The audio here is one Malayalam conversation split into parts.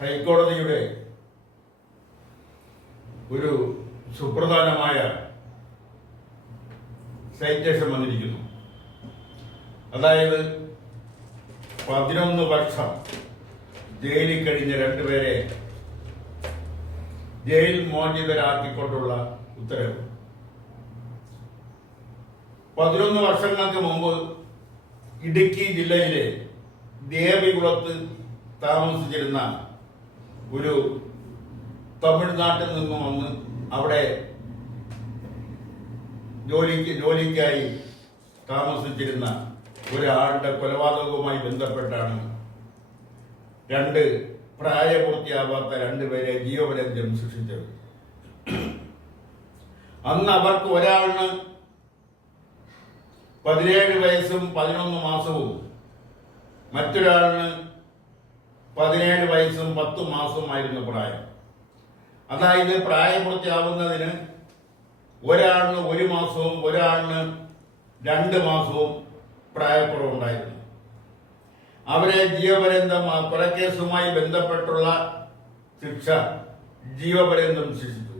ഹൈക്കോടതിയുടെ ഒരു സുപ്രധാനമായ സൈറ്റേഷൻ വന്നിരിക്കുന്നു. അതായത് 11 വർഷം ജയിലിൽ കഴിഞ്ഞ രണ്ടുപേരെ ജയിൽ മോചിതരാക്കിക്കൊണ്ടുള്ള ഉത്തരവ്. 11 വർഷങ്ങൾക്ക് മുമ്പ് ഇടുക്കി ജില്ലയിലെ ദേവികുളത്ത് താമസിച്ചിരുന്ന ഒരു തമിഴ്നാട്ടിൽ നിന്നും വന്ന് അവിടെ ജോലിക്കായി താമസിച്ചിരുന്ന ഒരാളുടെ കൊലപാതകവുമായി ബന്ധപ്പെട്ടാണ് പ്രായപൂർത്തിയാവാത്ത രണ്ടുപേരെ ജീവപര്യന്തം ശിക്ഷിച്ചത്. അന്ന് അവർക്ക് ഒരാളിന് 17 വയസ്സും 11 മാസവും മറ്റൊരാളിന് 17 വയസ്സും 10 മാസവുമായിരുന്നു പ്രായം. അതായത് പ്രായപൂർത്തിയാവുന്നതിന് ഒരാളിന് 1 മാസവും ഒരാളിന് 2 മാസവും പ്രായക്കുറവുണ്ടായിരുന്നു. അവരെ ജീവപര്യന്തം കൊലക്കേസുമായി ബന്ധപ്പെട്ടുള്ള ശിക്ഷ ജീവപര്യന്തം ശിക്ഷിച്ചു.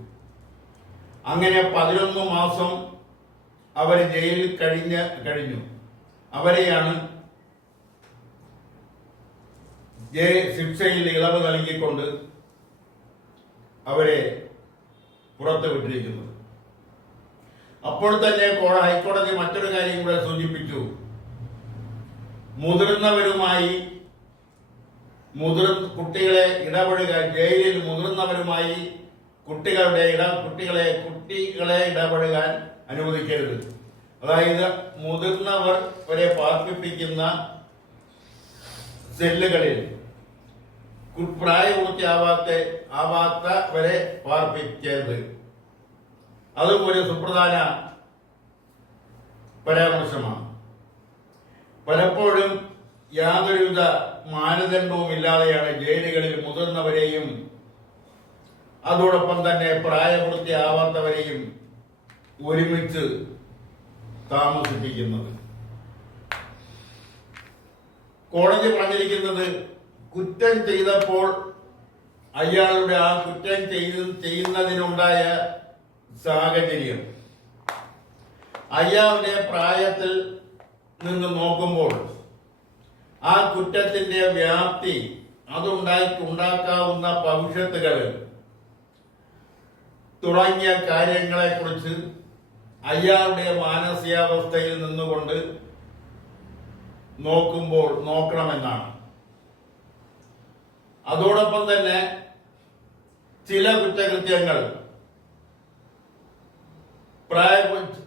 അങ്ങനെ 11 മാസം അവർ ജയിലിൽ കഴിഞ്ഞു. അവരെയാണ് ശിക്ഷയിൽ ഇളവ് നൽകിക്കൊണ്ട് അവരെ പുറത്തുവിട്ടിരിക്കുന്നത്. അപ്പോൾ തന്നെ ഹൈക്കോടതി മറ്റൊരു കാര്യം കൂടെ സൂചിപ്പിച്ചു. കുട്ടികളെ ഇടപഴകാൻ ജയിലിൽ മുതിർന്നവരുമായി കുട്ടികളെ ഇടപഴകാൻ അനുവദിക്കരുത്. അതായത് മുതിർന്നവർ വരെ പാർപ്പിപ്പിക്കുന്ന സെല്ലുകളിൽ പ്രായപൂർത്തിയാവാത്ത വരെ പാർപ്പിക്കരുത്. അതും ഒരു സുപ്രധാന പരാമർശമാണ്. പലപ്പോഴും യാതൊരുവിധ മാനദണ്ഡവും ഇല്ലാതെയാണ് ജയിലുകളിൽ മുതിർന്നവരെയും അതോടൊപ്പം തന്നെ പ്രായപൂർത്തിയാവാത്തവരെയും ഒരുമിച്ച് താമസിപ്പിക്കുന്നത്. കോടതി പറഞ്ഞിരിക്കുന്നത് കുറ്റം ചെയ്തപ്പോൾ അയാളുടെ ആ കുറ്റം ചെയ്യുന്നതിനുണ്ടായ സാഹചര്യം, അയാളുടെ പ്രായത്തിൽ നിന്ന് നോക്കുമ്പോൾ ആ കുറ്റത്തിന്റെ വ്യാപ്തി, അതുണ്ടാക്കാവുന്ന ഭവിഷ്യത്തുകൾ തുടങ്ങിയ കാര്യങ്ങളെക്കുറിച്ച് അയാളുടെ മാനസികാവസ്ഥയിൽ നിന്നുകൊണ്ട് നോക്കണമെന്നാണ്. അതോടൊപ്പം തന്നെ ചില കുറ്റകൃത്യങ്ങൾ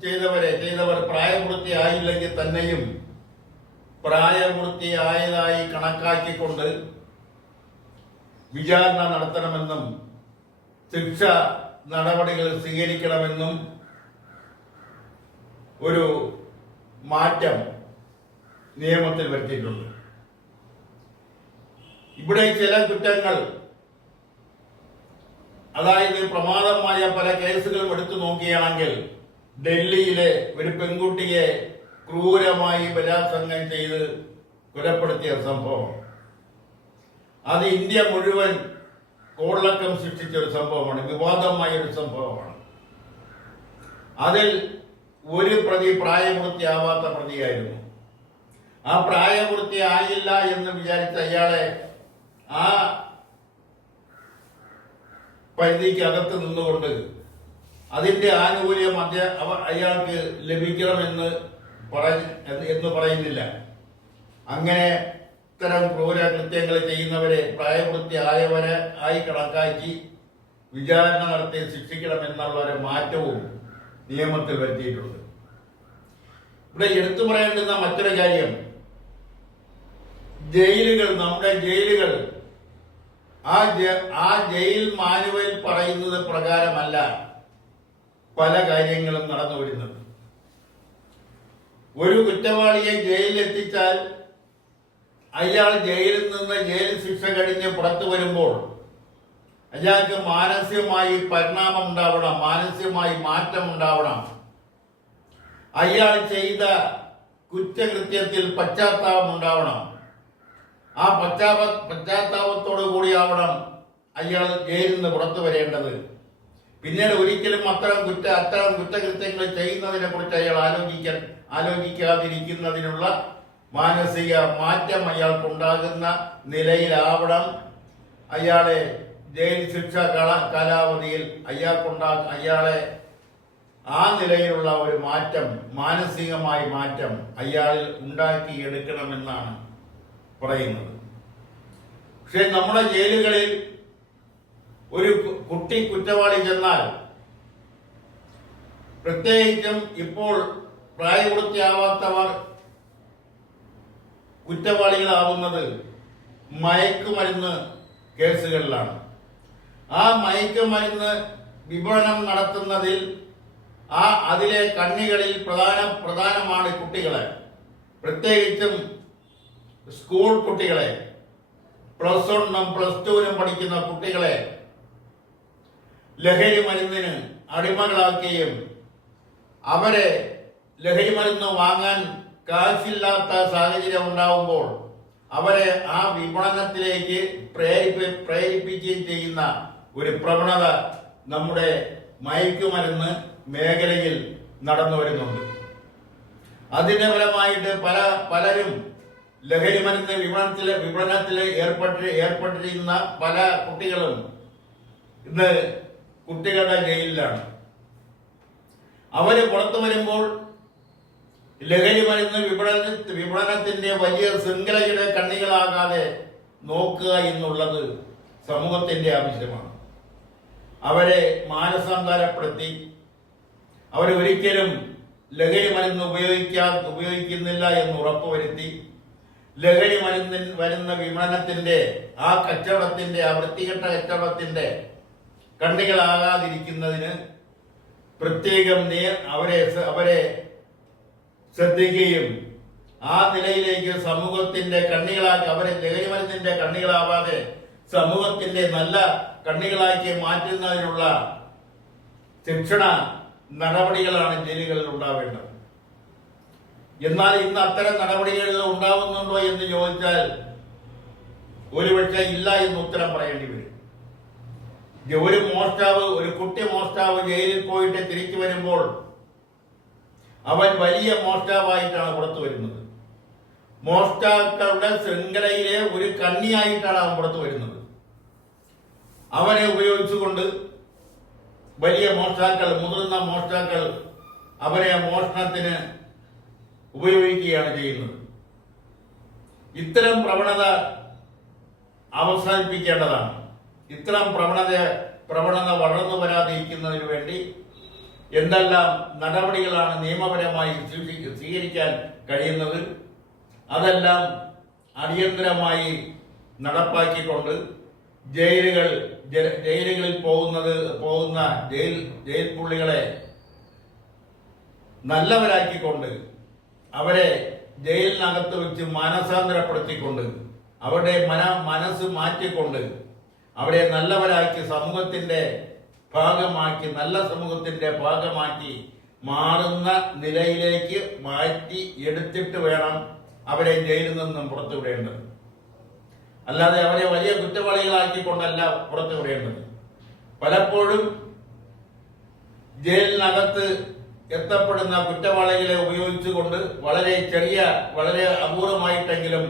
ചെയ്തവർ പ്രായപൂർത്തിയായില്ലെങ്കിൽ തന്നെയും പ്രായപൂർത്തിയായതായി കണക്കാക്കിക്കൊണ്ട് വിചാരണ നടത്തണമെന്നും ശിക്ഷ നടപടികൾ സ്വീകരിക്കണമെന്നും ഒരു മാറ്റം നിയമത്തിൽ വരുത്തിയിട്ടുണ്ട്. ഇവിടെ ചില കുറ്റങ്ങൾ, അതായത് പ്രമാദമായ പല കേസുകളും എടുത്തു നോക്കുകയാണെങ്കിൽ ഡൽഹിയിലെ ഒരു പെൺകുട്ടിയെ ക്രൂരമായി ബലാത്സംഗം ചെയ്ത് കൊലപ്പെടുത്തിയ സംഭവം, അത് ഇന്ത്യ മുഴുവൻ കോളിളക്കം സൃഷ്ടിച്ച ഒരു സംഭവമാണ്, വിവാദമായ ഒരു സംഭവമാണ്. അതിൽ ഒരു പ്രതി പ്രായപൂർത്തിയാവാത്ത പ്രതിയായിരുന്നു. ആ പ്രായപൂർത്തിയായില്ല എന്ന് വിചാരിച്ച അയാളെ ആ പരിധിക്ക് അകത്ത് നിന്നുകൊണ്ട് അതിന്റെ ആനുകൂല്യം അയാൾക്ക് ലഭിക്കണമെന്ന് പറയുന്നില്ല. അങ്ങനെ ഇത്തരം ക്രൂര കൃത്യങ്ങൾ ചെയ്യുന്നവരെ പ്രായപൂർത്തിയായവരായി കണക്കാക്കി വിചാരണ നടത്തി ശിക്ഷിക്കണമെന്നുള്ള ഒരു മാറ്റവും നിയമത്തിൽ വരുത്തിയിട്ടുണ്ട്. ഇവിടെ എടുത്തു പറയേണ്ടുന്ന മറ്റൊരു കാര്യം, നമ്മുടെ ജയിലുകൾ ആ ജയിൽ മാനുവൽ പറയുന്നത് പ്രകാരമല്ല പല കാര്യങ്ങളും നടന്നു വരുന്നത്. ഒരു കുറ്റവാളിയെ ജയിലിൽ എത്തിച്ചാൽ അയാൾ ജയിലിൽ നിന്ന് ജയിൽ ശിക്ഷ കഴിഞ്ഞ് പുറത്തു വരുമ്പോൾ അയാൾക്ക് മാനസികമായി പരിണാമം ഉണ്ടാവണം, മാനസികമായി മാറ്റം ഉണ്ടാവണം. അയാൾ ചെയ്ത കുറ്റകൃത്യത്തിൽ പശ്ചാത്താപം ഉണ്ടാവണം. ആ പശ്ചാത്താപത്തോടു കൂടിയാവണം അയാൾ ജയിലിൽ നിന്ന് പുറത്തു വരേണ്ടത്. പിന്നീട് ഒരിക്കലും അത്തരം കുറ്റകൃത്യങ്ങൾ ചെയ്യുന്നതിനെ കുറിച്ച് അയാൾ ആലോചിക്കാതിരിക്കുന്നതിനുള്ള മാനസിക മാറ്റം അയാൾക്കുണ്ടാകുന്ന നിലയിലാവണം അയാളെ ജയിൽ ശിക്ഷ കാലാവധിയിൽ അയാളെ ആ നിലയിലുള്ള ഒരു മാറ്റം, മാനസികമായ മാറ്റം അയാളിൽ ഉണ്ടാക്കിയെടുക്കണമെന്നാണ് പറയുന്നത്. പക്ഷെ നമ്മുടെ ജയിലുകളിൽ ഒരു കുട്ടി കുറ്റവാളി ചെന്നാൽ, പ്രത്യേകിച്ചും ഇപ്പോൾ പ്രായപൂർത്തിയാവാത്തവർ കുറ്റവാളികളാവുന്നത് മയക്കുമരുന്ന് കേസുകളിലാണ്. ആ മയക്കുമരുന്ന് വിപണനം നടത്തുന്നതിൽ അതിലെ കണ്ണികളിൽ പ്രധാനമാണ് കുട്ടികളെ, പ്രത്യേകിച്ചും സ്കൂൾ കുട്ടികളെ, +1 +2 പഠിക്കുന്ന കുട്ടികളെ ലഹരി മരുന്നിന് അടിമകളാക്കുകയും അവരെ ലഹരി മരുന്ന് വാങ്ങാൻ കാശില്ലാത്ത സാഹചര്യം ഉണ്ടാവുമ്പോൾ അവരെ ആ വിപണനത്തിലേക്ക് പ്രേരിപ്പിക്കുകയും ചെയ്യുന്ന ഒരു പ്രവണത നമ്മുടെ മയക്കുമരുന്ന് മേഖലയിൽ നടന്നു വരുന്നുണ്ട്. അതിന്റെ ഫലമായിട്ട് പലരും ലഹരി മരുന്ന് വിപണനത്തിൽ ഏർപ്പെട്ടിരുന്ന പല കുട്ടികളും ഇന്ന് കുട്ടികളുടെ ജയിലിലാണ്. അവര് പുറത്തു വരുമ്പോൾ ലഹരി മരുന്ന് വിപണനത്തിന്റെ വലിയ ശൃംഖലയുടെ കണ്ണികളാകാതെ നോക്കുക എന്നുള്ളത് സമൂഹത്തിന്റെ ആവശ്യമാണ്. അവരെ മാനസാന്തരപ്പെടുത്തി അവരൊരിക്കലും ലഹരി മരുന്ന് ഉപയോഗിക്കുന്നില്ല എന്ന് ഉറപ്പുവരുത്തി ലഹരി വരുന്ന വിപണനത്തിന്റെ ആ കച്ചവടത്തിന്റെ, ആ വൃത്തികെട്ട കച്ചവടത്തിന്റെ കണ്ണികളാകാതിരിക്കുന്നതിന് പ്രത്യേകം അവരെ ശ്രദ്ധിക്കുകയും ആ നിലയിലേക്ക് സമൂഹത്തിന്റെ കണ്ണികളാക്കി അവരെ ലഹരി മരുന്നിന്റെ കണ്ണികളാവാതെ സമൂഹത്തിന്റെ നല്ല കണ്ണികളാക്കി മാറ്റുന്നതിനുള്ള ശിക്ഷണ നടപടികളാണ് ജയിലുകളിൽ ഉണ്ടാവേണ്ടത്. എന്നാൽ ഇന്ന് അത്തരം നടപടികളിൽ ഉണ്ടാവുന്നുണ്ടോ എന്ന് ചോദിച്ചാൽ ഒരുപക്ഷെ ഇല്ല എന്ന് ഉത്തരം പറയേണ്ടി വരും. ഒരു കുട്ടി മോഷ്ടാവ് ജയിലിൽ പോയിട്ട് തിരിച്ചു വരുമ്പോൾ അവൻ വലിയ മോഷ്ടാവായിട്ടാണ് പുറത്തു വരുന്നത്. മോഷ്ടാക്കളുടെ ശൃംഖലയിലെ ഒരു കണ്ണിയായിട്ടാണ് അവൻ പുറത്തു വരുന്നത്. അവനെ ഉപയോഗിച്ചുകൊണ്ട് വലിയ മുതിർന്ന മോഷ്ടാക്കൾ അവരെ മോഷണത്തിന് ഉപയോഗിക്കുകയാണ് ചെയ്യുന്നത്. ഇത്തരം പ്രവണത അവസാനിപ്പിക്കേണ്ടതാണ്. ഇത്തരം പ്രവണത വളർന്നു വരാതിരിക്കുന്നതിന് വേണ്ടി എന്തെല്ലാം നടപടികളാണ് നിയമപരമായി സ്വീകരിക്കാൻ കഴിയുന്നത് അതെല്ലാം അടിയന്തരമായി നടപ്പാക്കിക്കൊണ്ട് ജയിലുകളിൽ പോകുന്ന ജയിൽ പുള്ളികളെ നല്ലവരാക്കിക്കൊണ്ട് അവരെ ജയിലിനകത്ത് വെച്ച് മാനസാന്തരപ്പെടുത്തിക്കൊണ്ട് അവരുടെ മനസ്സ് മാറ്റിക്കൊണ്ട് അവരെ നല്ലവരാക്കി നല്ല സമൂഹത്തിന്റെ ഭാഗമാക്കി മാറുന്ന നിലയിലേക്ക് മാറ്റി എടുത്തിട്ട് വേണം അവരെ ജയിലിൽ നിന്നും പുറത്തുവിടേണ്ടത്. അല്ലാതെ അവരെ വലിയ കുറ്റവാളികളാക്കിക്കൊണ്ടല്ല പുറത്തുവിടേണ്ടത്. പലപ്പോഴും ജയിലിനകത്ത് എത്തപ്പെടുന്ന കുറ്റവാളികളെ ഉപയോഗിച്ചുകൊണ്ട് വളരെ അപൂർവമായിട്ടെങ്കിലും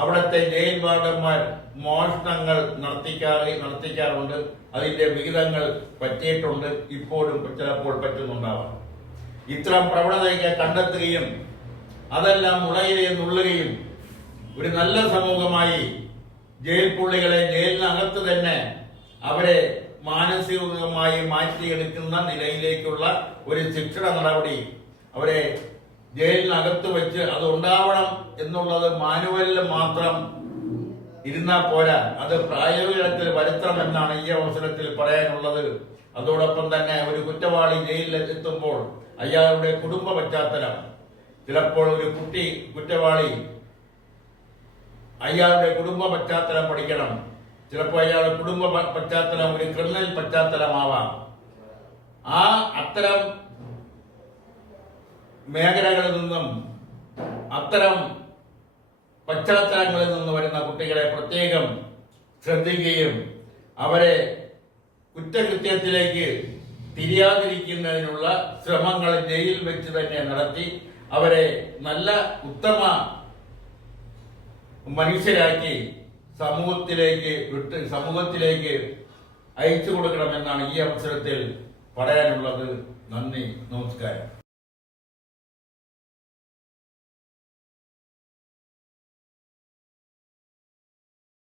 അവിടുത്തെ ജയിൽ വാർഡന്മാർ മോഷണങ്ങൾ നടത്തിക്കാറുണ്ട്. അതിന്റെ വിഹിതങ്ങൾ പറ്റിയിട്ടുണ്ട്, ഇപ്പോഴും ചിലപ്പോൾ പറ്റുന്നുണ്ടാവാം. ഇത്തരം പ്രവണതയൊക്കെ കണ്ടെത്തുകയും അതെല്ലാം മുളയിലെ നുള്ളുകയും ഒരു നല്ല സമൂഹമായി ജയിൽ പുള്ളികളെ ജയിലിനകത്ത് തന്നെ അവരെ മാനസികമായി മാറ്റിയെടുക്കുന്ന നിലയിലേക്കുള്ള ഒരു ശിക്ഷണ നടപടി അവരെ ജയിലിനകത്ത് വെച്ച് അത് ഉണ്ടാവണം എന്നുള്ളത് മാനുവലിൽ മാത്രം ഇരുന്നാൽ പോരാ, അത് പ്രായോഗികത്തിൽ വരുത്തണമെന്നാണ് ഈ അവസരത്തിൽ പറയാനുള്ളത്. അതോടൊപ്പം തന്നെ ഒരു കുറ്റവാളി ജയിലിൽ എത്തുമ്പോൾ അയാളുടെ കുടുംബ പശ്ചാത്തലം, ചിലപ്പോൾ ഒരു കുറ്റവാളി അയാളുടെ കുടുംബ പശ്ചാത്തലം പഠിക്കണം. ചിലപ്പോൾ അയാളുടെ കുടുംബ പശ്ചാത്തലം ഒരു ക്രിമിനൽ പശ്ചാത്തലമാവാം. അത്തരം മേഖലകളിൽ നിന്നും അത്തരം പശ്ചാത്തലങ്ങളിൽ നിന്ന് വരുന്ന കുട്ടികളെ പ്രത്യേകം ശ്രദ്ധിക്കുകയും അവരെ കുറ്റകൃത്യത്തിലേക്ക് തിരിയാതിരിക്കുന്നതിനുള്ള ശ്രമങ്ങൾ ജയിലിൽ വെച്ച് തന്നെ നടത്തി അവരെ നല്ല ഉത്തമ മനുഷ്യരാക്കി സമൂഹത്തിലേക്ക് അയച്ചു കൊടുക്കണമെന്നാണ് ഈ അവസരത്തിൽ പറയാനുള്ളത്. നന്ദി, നമസ്കാരം.